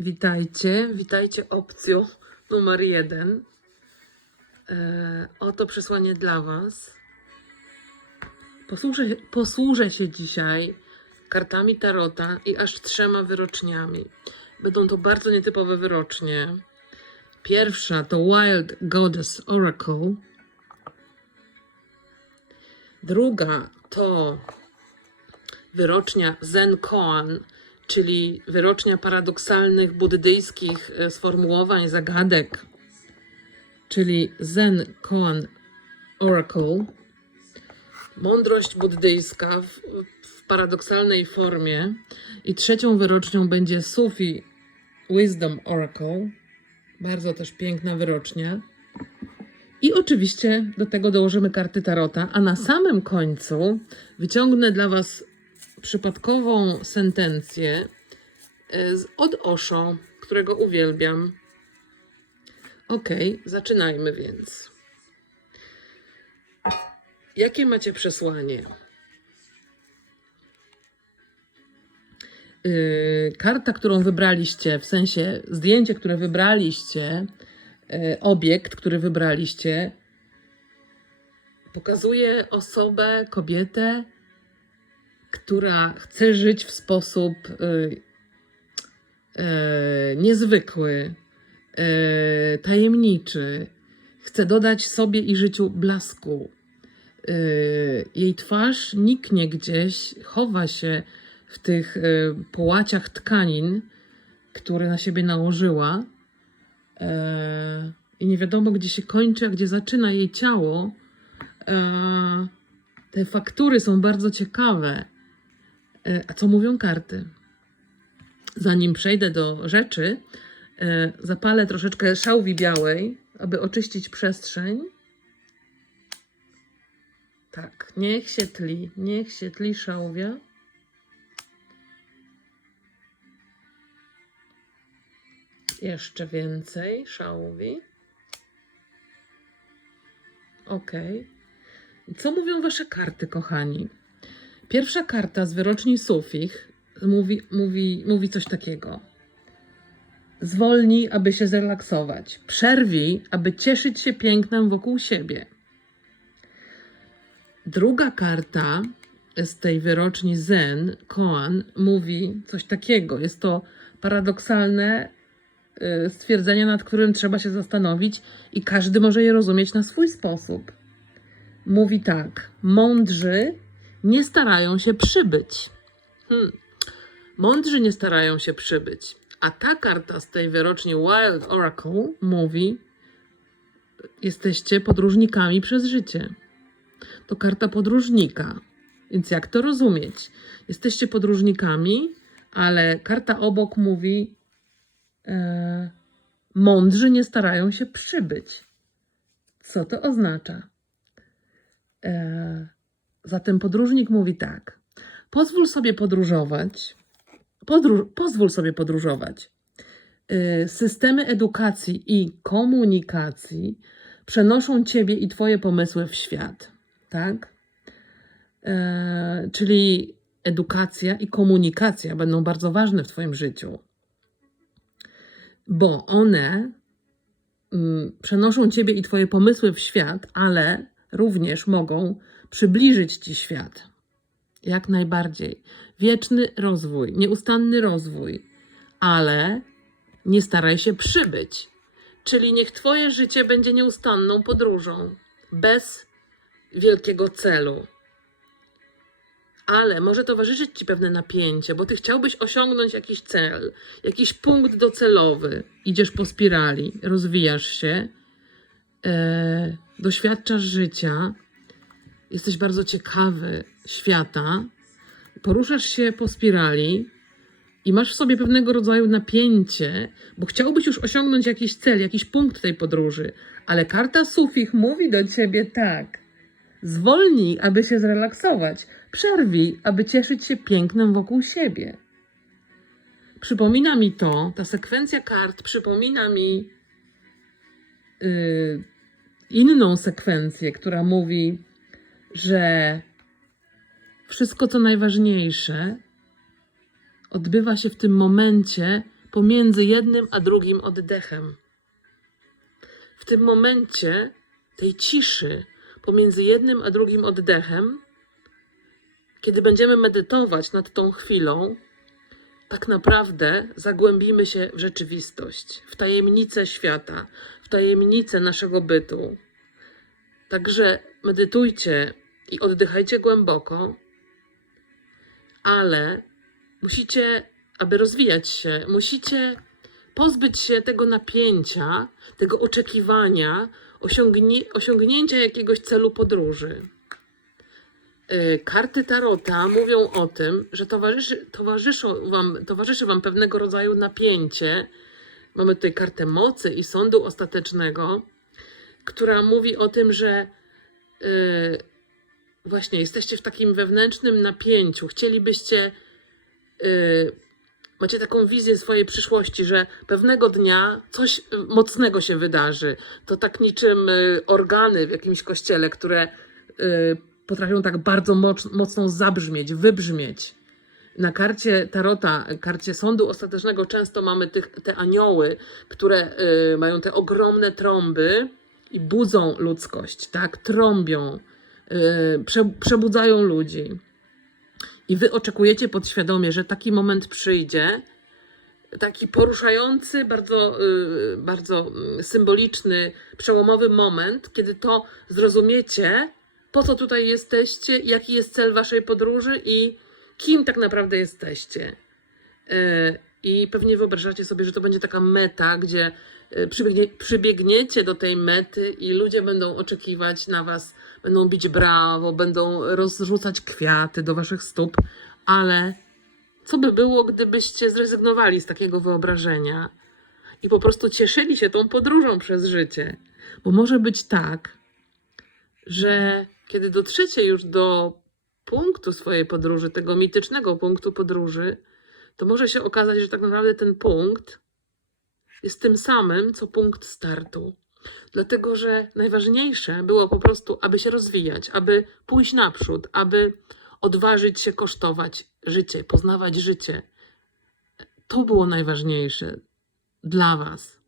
Witajcie, witajcie opcją numer jeden. E, oto przesłanie dla Was. Posłużę, posłużę się dzisiaj kartami Tarota i aż trzema wyroczniami. Będą to bardzo nietypowe wyrocznie. Pierwsza to Wild Goddess Oracle. Druga to wyrocznia Zen Koan, czyli wyrocznia paradoksalnych buddyjskich e, sformułowań, zagadek, czyli Zen Koan Oracle. Mądrość buddyjska w, w paradoksalnej formie. I trzecią wyrocznią będzie Sufi Wisdom Oracle. Bardzo też piękna wyrocznia. I oczywiście do tego dołożymy karty Tarota, a na samym końcu wyciągnę dla Was przypadkową sentencję e, od Osho, którego uwielbiam. Ok, zaczynajmy więc. Jakie macie przesłanie? Yy, karta, którą wybraliście, w sensie zdjęcie, które wybraliście, yy, obiekt, który wybraliście, pokazuje osobę, kobietę, która chce żyć w sposób y, y, niezwykły, y, tajemniczy. Chce dodać sobie i życiu blasku. Y, jej twarz niknie gdzieś, chowa się w tych y, połaciach tkanin, które na siebie nałożyła. E, I nie wiadomo, gdzie się kończy, a gdzie zaczyna jej ciało. E, te faktury są bardzo ciekawe. E, A co mówią karty? Zanim przejdę do rzeczy, e, zapalę troszeczkę szałwi białej, aby oczyścić przestrzeń. Tak, niech się tli, niech się tli szałwia. Jeszcze więcej szałwi. Ok. Co mówią wasze karty, kochani? Pierwsza karta z wyroczni Sufich mówi, mówi, mówi coś takiego. Zwolnij, aby się zrelaksować. Przerwij, aby cieszyć się pięknem wokół siebie. Druga karta z tej wyroczni Zen, Koan, mówi coś takiego. Jest to paradoksalne y, stwierdzenie, nad którym trzeba się zastanowić i każdy może je rozumieć na swój sposób. Mówi tak: mądrzy nie starają się przybyć. Hmm. Mądrzy nie starają się przybyć. A ta karta z tej wyroczni Wild Oracle mówi: Jesteście podróżnikami przez życie. To karta podróżnika. Więc jak to rozumieć? Jesteście podróżnikami, ale karta obok mówi: e, Mądrzy nie starają się przybyć. Co to oznacza? E, Zatem podróżnik mówi tak: pozwól sobie podróżować, podróż, pozwól sobie podróżować. Y, Systemy edukacji i komunikacji przenoszą ciebie i twoje pomysły w świat, tak? E, czyli edukacja i komunikacja będą bardzo ważne w twoim życiu, bo one mm, przenoszą ciebie i twoje pomysły w świat, ale również mogą przybliżyć ci świat. Jak najbardziej. Wieczny rozwój, nieustanny rozwój, ale nie staraj się przybyć. Czyli niech twoje życie będzie nieustanną podróżą, bez wielkiego celu. Ale może towarzyszyć ci pewne napięcie, bo ty chciałbyś osiągnąć jakiś cel, jakiś punkt docelowy. Idziesz po spirali, rozwijasz się, e, doświadczasz życia, jesteś bardzo ciekawy świata, poruszasz się po spirali i masz w sobie pewnego rodzaju napięcie, bo chciałbyś już osiągnąć jakiś cel, jakiś punkt tej podróży, ale karta sufich mówi do ciebie tak. Zwolnij, aby się zrelaksować. Przerwij, aby cieszyć się pięknem wokół siebie. Przypomina mi to, ta sekwencja kart przypomina mi yy, inną sekwencję, która mówi, że wszystko, co najważniejsze, odbywa się w tym momencie pomiędzy jednym a drugim oddechem. W tym momencie tej ciszy pomiędzy jednym a drugim oddechem, kiedy będziemy medytować nad tą chwilą, tak naprawdę zagłębimy się w rzeczywistość, w tajemnicę świata, w tajemnicę naszego bytu. Także medytujcie i oddychajcie głęboko, ale musicie, aby rozwijać się, musicie pozbyć się tego napięcia, tego oczekiwania, osiągnie, osiągnięcia jakiegoś celu podróży. Y, Karty Tarota mówią o tym, że towarzyszy, towarzyszą wam, towarzyszy Wam pewnego rodzaju napięcie. Mamy tutaj kartę mocy i sądu ostatecznego, która mówi o tym, że y, właśnie jesteście w takim wewnętrznym napięciu. Chcielibyście, y, macie taką wizję swojej przyszłości, że pewnego dnia coś y, mocnego się wydarzy. To tak niczym y, organy w jakimś kościele, które y, potrafią tak bardzo moc, mocno zabrzmieć, wybrzmieć. Na karcie Tarota, karcie sądu ostatecznego, często mamy tych, te anioły, które y, mają te ogromne trąby i budzą ludzkość, tak? Trąbią, przebudzają ludzi. I wy oczekujecie podświadomie, że taki moment przyjdzie, taki poruszający, bardzo, y, bardzo y, symboliczny, przełomowy moment, kiedy to zrozumiecie, po co tutaj jesteście, jaki jest cel waszej podróży i kim tak naprawdę jesteście. Y, I pewnie wyobrażacie sobie, że to będzie taka meta, gdzie y, przybiegnie, przybiegniecie do tej mety i ludzie będą oczekiwać na was, będą bić brawo, będą rozrzucać kwiaty do waszych stóp, ale co by było, gdybyście zrezygnowali z takiego wyobrażenia i po prostu cieszyli się tą podróżą przez życie? Bo może być tak, że kiedy dotrzecie już do punktu swojej podróży, tego mitycznego punktu podróży, to może się okazać, że tak naprawdę ten punkt jest tym samym, co punkt startu. Dlatego, że najważniejsze było po prostu, aby się rozwijać, aby pójść naprzód, aby odważyć się kosztować życie, poznawać życie. To było najważniejsze dla Was,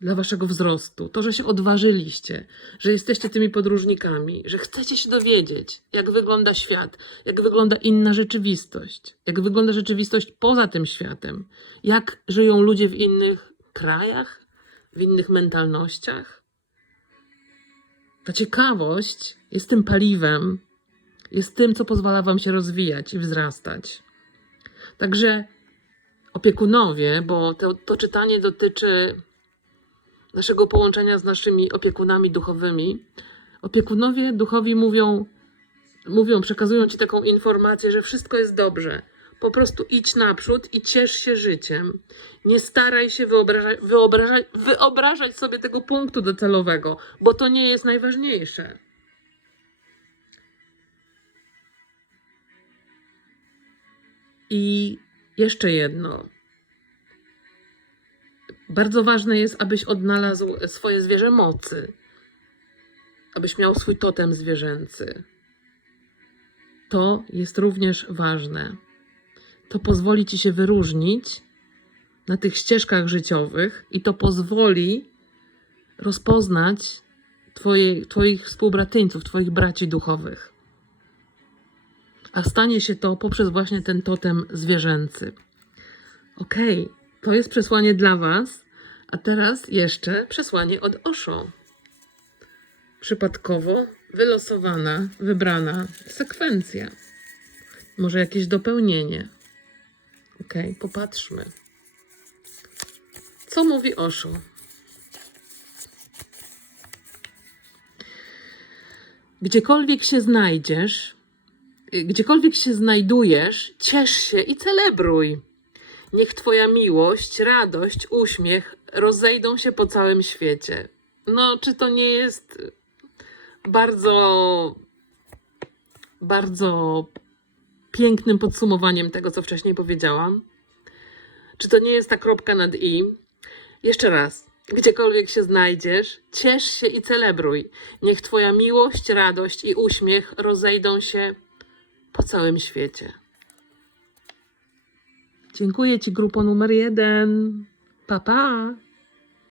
dla Waszego wzrostu. To, że się odważyliście, że jesteście tymi podróżnikami, że chcecie się dowiedzieć, jak wygląda świat, jak wygląda inna rzeczywistość, jak wygląda rzeczywistość poza tym światem, jak żyją ludzie w innych krajach, w innych mentalnościach. Ta ciekawość jest tym paliwem, jest tym, co pozwala Wam się rozwijać i wzrastać. Także opiekunowie, bo to, to czytanie dotyczy naszego połączenia z naszymi opiekunami duchowymi. Opiekunowie duchowi mówią, mówią, przekazują Ci taką informację, że wszystko jest dobrze. Po prostu idź naprzód i ciesz się życiem. Nie staraj się wyobrażać, wyobrażać, wyobrażać sobie tego punktu docelowego, bo to nie jest najważniejsze. I jeszcze jedno. Bardzo ważne jest, abyś odnalazł swoje zwierzę mocy, abyś miał swój totem zwierzęcy. To jest również ważne. To pozwoli ci się wyróżnić na tych ścieżkach życiowych i to pozwoli rozpoznać twoje, Twoich współbratyńców, Twoich braci duchowych. A stanie się to poprzez właśnie ten totem zwierzęcy. Okej, to jest przesłanie dla Was, a teraz jeszcze przesłanie od Osho. Przypadkowo wylosowana, wybrana sekwencja. Może jakieś dopełnienie. Okej, popatrzmy. Co mówi Osho? Gdziekolwiek się znajdziesz, y, gdziekolwiek się znajdujesz, ciesz się i celebruj. Niech Twoja miłość, radość, uśmiech rozejdą się po całym świecie. No, czy to nie jest bardzo, bardzo pięknym podsumowaniem tego, co wcześniej powiedziałam? Czy to nie jest ta kropka nad i? Jeszcze raz. Gdziekolwiek się znajdziesz, ciesz się i celebruj. Niech Twoja miłość, radość i uśmiech rozejdą się po całym świecie. Dziękuję Ci, grupo numer jeden. Pa, pa.